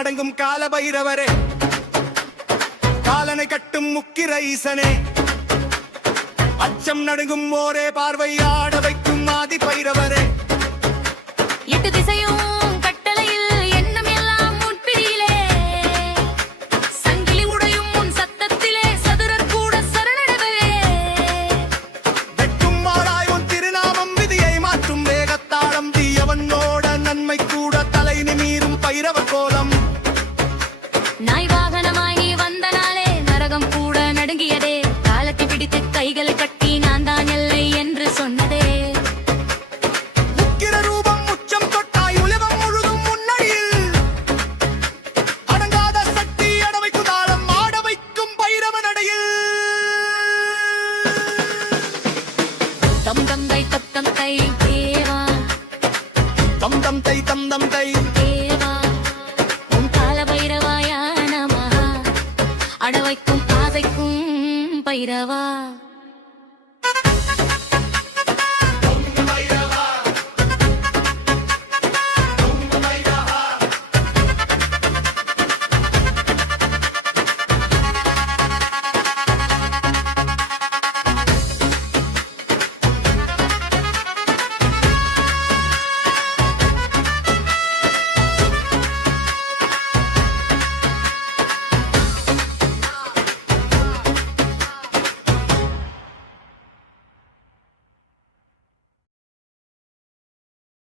அடங்கும் கால பைரவரே, காலனை கட்டும் முக்கிர ஈசனே, அச்சம் நடுங்கும் ஓரே பார்வை ஆட வைக்கும் ஆதி பைரவரே, எட்டு திசையும் கட்டளையில் எண்ணம் எல்லாம் முற்பிரியிலே, சங்கிலி உடையும் முன் சத்தத்திலே சதுரர் கூட சரணடைவே, வெட்டும் மாறாயும் திருநாமம் விதியை மாற்றும் வேகத்தாளம், தீயவனோட நன்மை கூட தலை நிமீறும் பைரவ கோலம். நாய் வாகனமாய் நீ வந்த நாளே நரகம் கூட நடுங்கியதே, காலத்தை பிடித்து கைகளை கட்டி நான் தான் எல்லை என்று சொன்னதே, முக்கிர ரூபம் உச்சம் தொட்டாய் உலகம் முழுதும் முன்னணியில், அடங்காத சக்தி அடவைக்கும் தாளம் ஆட வைக்கும் பைரவ நடையில். தம் தம் தை தம் தை தேவா, தம் தம் தை தம் தம் தை தேவா உன் கால பைரவாய நமஹ, அடவைக்கும் ஆசைக்கும் பைரவா.